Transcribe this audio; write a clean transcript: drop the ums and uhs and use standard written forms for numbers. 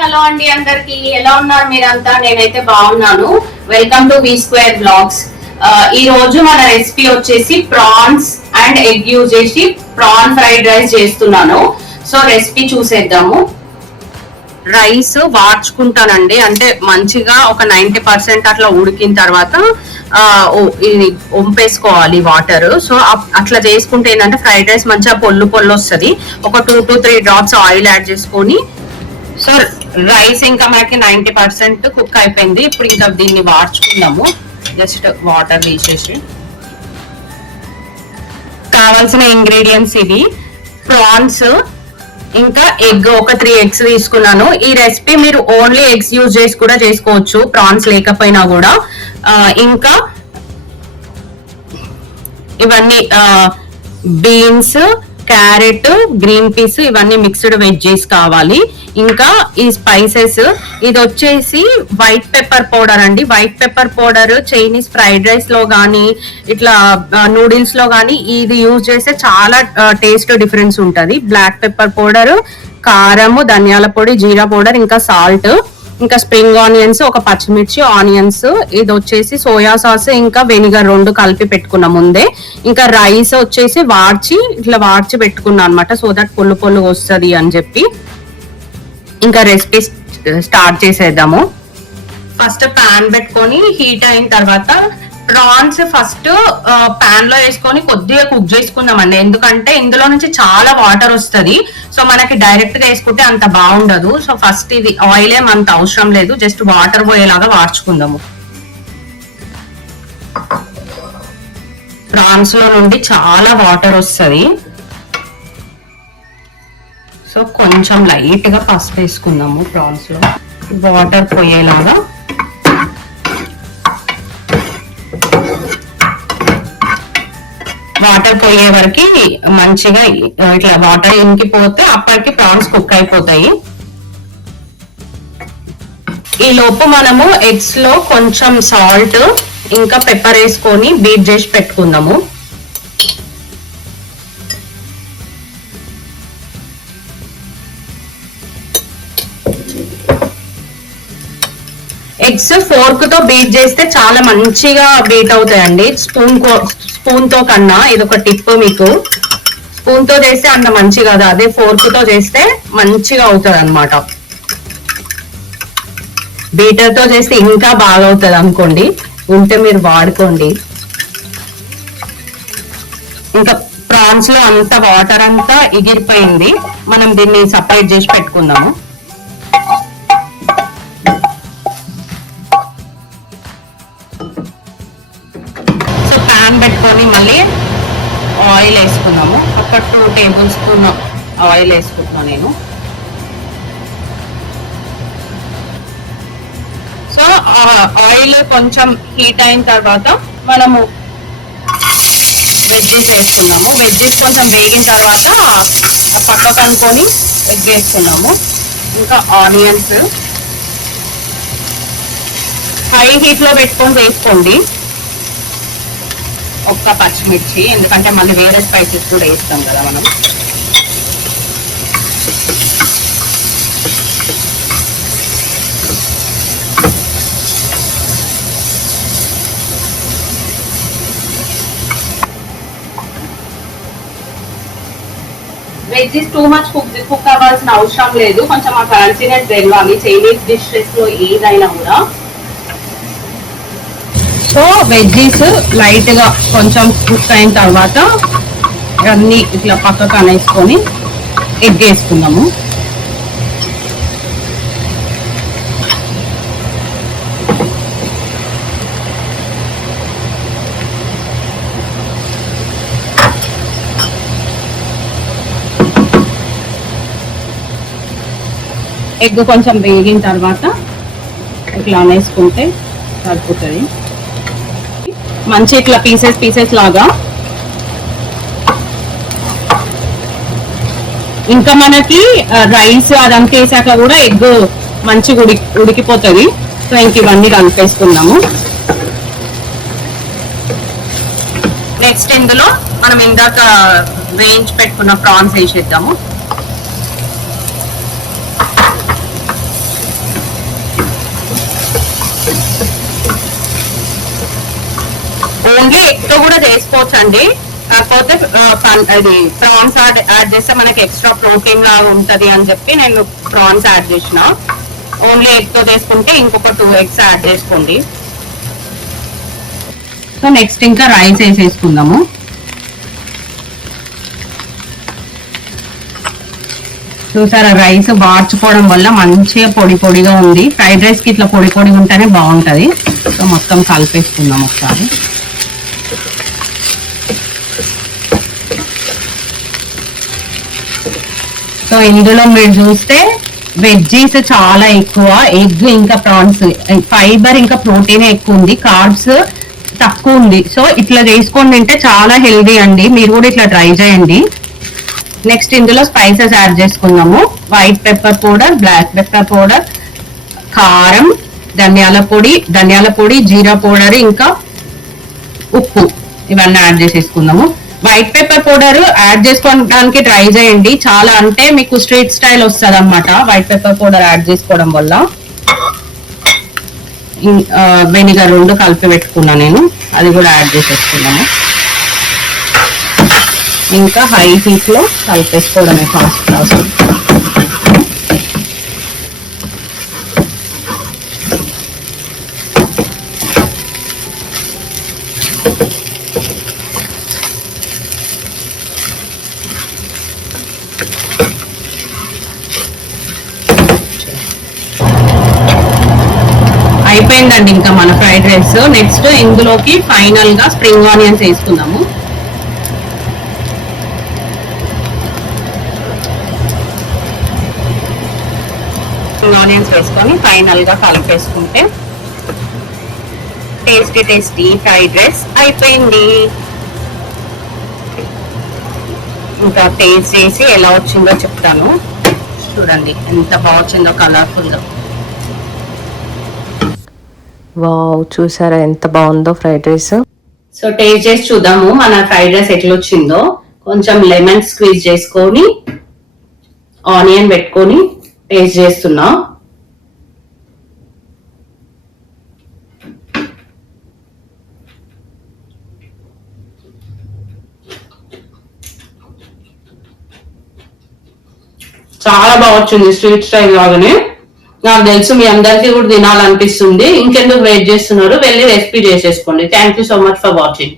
Hello అండి, అందరికి ఎలా ఉన్నారు మీరంతా? నేనైతే బాగున్నాను. Welcome to V square blogs. ఈ రోజు మన రెసిపీ వచ్చేసి ప్రాన్స్ అండ్ ఎగ్ యూజ్ చేసి ప్రాన్ ఫ్రైడ్ రైస్ చేస్తున్నాను. సో రెసిపీ చూసేద్దాము. రైస్ వార్చుకుంటానండి, అంటే మంచిగా ఒక 90% అట్లా ఉడికిన తర్వాత ఇది వంపేసుకోవాలి వాటర్. సో అట్లా చేసుకుంటే ఏంటంటే ఫ్రైడ్ రైస్ మంచిగా పొల్లు వస్తుంది. ఒక 2 to 3 డ్రాప్స్ ఆయిల్ యాడ్ చేసుకొని, సో రైస్ ఇంకా మనకి 90% కుక్ అయిపోయింది. ఇప్పుడు ఇంకా దీన్ని వార్చుకుందాము. జస్ట్ వాటర్ తీసేసి కావాల్సిన ఇంగ్రీడియంట్స్ ఇవి: ప్రాన్స్, ఇంకా ఎగ్, ఒక 3 eggs తీసుకున్నాను. ఈ రెసిపీ మీరు ఓన్లీ ఎగ్స్ యూజ్ చేసి కూడా చేసుకోవచ్చు, ప్రాన్స్ లేకపోయినా కూడా. ఇంకా ఇవన్నీ బీన్స్, క్యారెట్, గ్రీన్ పీస్, ఇవన్నీ మిక్స్డ్ వెజ్జెస్ కావాలి. ఇంకా ఈ స్పైసెస్, ఇది వచ్చేసి వైట్ పెప్పర్ పౌడర్ అండి. White pepper powder Chinese fried rice లో గానీ, ఇట్లా నూడిల్స్ లో గానీ ఇది యూజ్ చేస్తే చాలా టేస్ట్ డిఫరెన్స్ ఉంటది. బ్లాక్ పెప్పర్ పౌడర్, కారము, ధనియాల పొడి, జీరా పౌడర్, ఇంకా సాల్ట్, ఇంకా స్ప్రింగ్ ఆనియన్స్, ఒక పచ్చిమిర్చి, ఆనియన్స్, ఇది వచ్చేసి సోయా సాస్, ఇంకా వెనిగర్ 2 కలిపి పెట్టుకున్నా ముందే. ఇంకా రైస్ వచ్చేసి ఇట్లా వార్చి పెట్టుకున్నా అనమాట, సో దట్ పొల్లు వస్తుంది అని చెప్పి. ఇంకా రెసిపీ స్టార్ట్ చేసేద్దాము. ఫస్ట్ పాన్ పెట్టుకొని హీట్ అయిన తర్వాత ప్రాన్స్ ఫస్ట్ పాన్ లో వేసుకొని కొద్దిగా కుక్ చేసుకుందామండి. ఎందుకంటే ఇందులో నుంచి చాలా వాటర్ వస్తుంది. సో మనకి డైరెక్ట్ గా వేసుకుంటే అంత బాగుండదు. సో ఫస్ట్ ఇది ఆయిల్ ఏమంత అవసరం లేదు, జస్ట్ వాటర్ పోయేలాగా వార్చుకుందాము. ప్రాన్స్ లో నుండి చాలా వాటర్ వస్తుంది. సో కొంచెం లైట్ గా పసుపు వేసుకుందాము ప్రాన్స్ లో, వాటర్ పోయేలాగా. వాటర్ పోయే వరకు మంచిగా ఇట్లా వాటర్ ఇంకిపోతే అప్పటికి ప్రాన్స్ కుక్ అయిపోతాయి. ఈ లోపు మనము ఎగ్స్ లో కొంచెం సాల్ట్ ఇంకా పెప్పర్ వేసుకొని బీట్ చేసి పెట్టుకుందాము. ఎగ్స్ ఫోర్క్ తో బీట్ చేస్తే చాలా మంచిగా బీట్ అవుతాయండి. స్పూన్ తో కన్నా ఇదొక టిప్ మీకు. స్పూన్ తో చేస్తే అంత మంచి కదా, అదే ఫోర్క్ తో చేస్తే మంచిగా అవుతుంది అనమాట. బీటర్ తో చేస్తే ఇంకా బాగా అవుతుంది అనుకోండి, ఉంటే మీరు వాడుకోండి. ఇంకా ప్రాన్స్ లో అంత వాటర్ అంతా ఎగిరిపోయింది, మనం దీన్ని సపరేట్ చేసి పెట్టుకుందాము. పెట్టుకొని మళ్ళీ ఆయిల్ వేసుకున్నాము. ఒక 2 tablespoon ఆయిల్ వేసుకుంటున్నాను నేను. సో ఆయిల్ కొంచెం హీట్ అయిన తర్వాత మనము వెజ్జెస్ వేసుకున్నాము. వెజ్జెస్ కొంచెం వేగిన తర్వాత పక్కకు అనుకొని ఎగ్ వేసుకున్నాము. ఇంకా ఆనియన్స్ హై హీట్ లో పెట్టుకొని వేసుకోండి. ఒక్క పచ్చిమిర్చి, ఎందుకంటే మళ్ళీ వేరే స్పైసెస్ కూడా వేస్తాం కదా మనం. వెజ్జెస్ టూ మచ్ కుక్ అవ్వాల్సిన అవసరం లేదు, కొంచెం ఆ క్రంచీనెస్ తెలియాలి చైనీస్ డిషెస్ లో ఏదైనా కూడా. సో వెజ్జీస్ లైట్ గా కొంచెం కుక్ అయిన తర్వాత అన్ని ఇట్లా పక్కకు అనేసుకొని ఎగ్ వేసుకుందాము. ఎగ్ కొంచెం వేగిన తర్వాత ఇట్లా అనేసుకుంటే సరిపోతుంది. మంచి ఇట్లా పీసెస్ లాగా. ఇంకా మనకి రైస్ అదంతా వేసాక కూడా ఎగ్ మంచిగా ఉడికిపోతుంది. సో ఇంక ఇవన్నీ కలిపేసుకున్నాము. నెక్స్ట్ ఇందులో మనం ఇందాక వేయించి పెట్టుకున్న ప్రాన్స్ వేసేద్దాము. కూడా చేసుకోవచ్చు అండి. కాకపోతే అది ప్రాన్స్ యాడ్ చేస్తే మనకి ఎక్స్ట్రా ప్రోటీన్ లాగా ఉంటది అని చెప్పి నేను ప్రాన్స్ యాడ్ చేసిన. ఓన్లీ ఎగ్ తో చేసుకుంటే ఇంకొక 2 eggs యాడ్ చేసుకోండి. సో నెక్స్ట్ ఇంకా రైస్ వేసేసుకుందాము. చూసారా రైస్ వార్చుకోవడం వల్ల మంచిగా పొడి పొడిగా ఉంది. ఫ్రైడ్ రైస్ కి ఇట్లా పొడి పొడిగా ఉంటేనే బాగుంటది. సో మొత్తం కలిపేసుకుందాం ఒకసారి. సో ఇందులో మీరు చూస్తే వెజ్జీస్ చాలా ఎక్కువ, ఎగ్ ఇంకా ప్రాన్స్, ఫైబర్ ఇంకా ప్రోటీన్ ఎక్కువ ఉంది, కార్బ్స్ తక్కువ ఉంది. సో ఇట్లా చేసుకొని తింటే చాలా హెల్దీ అండి. మీరు కూడా ఇట్లా ట్రై చేయండి. నెక్స్ట్ ఇందులో స్పైసెస్ యాడ్ చేసుకుందాము. White pepper powder, black pepper powder, కారం, ధనియాల పొడి, జీరా పౌడర్, ఇంకా ఉప్పు ఇవన్నీ యాడ్ చేసేసుకుందాము. వైట్ పెప్పర్ పౌడర్ యాడ్ చేసుకోవడానికి ట్రై చేయండి. చాలా అంటే మీకు స్ట్రీట్ స్టైల్ వస్తుంది అనమాట వైట్ పెప్పర్ పౌడర్ యాడ్ చేసుకోవడం వల్ల. వెనిగర్ 2 కలిపి పెట్టుకున్నా నేను, అది కూడా యాడ్ చేసేసుకున్నాము. ఇంకా హై హీట్ లో కలిపేసుకోవడమే ఫాస్ట్ ఫాస్ట్. అయిపోయిందండి ఇంకా మన ఫ్రైడ్ రైస్. నెక్స్ట్ ఇందులోకి ఫైనల్ గా స్ప్రింగ్ ఆనియన్స్ వేసుకుందాము. ఆనియన్స్ వేసుకొని ఫైనల్ గా కలిపేసుకుంటే టేస్టీ ఫ్రైడ్ రైస్ అయిపోయింది. ఇంకా టేస్ట్ చేసి ఎలా వచ్చిందో చెప్తాను. చూడండి ఎంత బాగా వచ్చిందో, కలర్ఫుల్ గా. వావ్, చూసారా ఎంత బాగుందో ఫ్రైడ్ రైస్. సో టేస్ట్ చేసి చూద్దాము మన ఫ్రైడ్ రైస్ ఎట్లా వచ్చిందో. కొంచెం లెమన్ స్క్వీజ్ చేసుకొని ఆనియన్ పెట్టుకొని టేస్ట్ చేస్తున్నా. చాలా బాగా వచ్చింది, స్ట్రీట్ స్టైల్ లాగానే. నాకు తెలుసు మీ అందరికీ కూడా తినాలనిపిస్తుంది. ఇంకెందుకు వెయిట్ చేస్తున్నారు, వెళ్ళి రెసిపీ చేసేసుకోండి. Thank you so much for watching.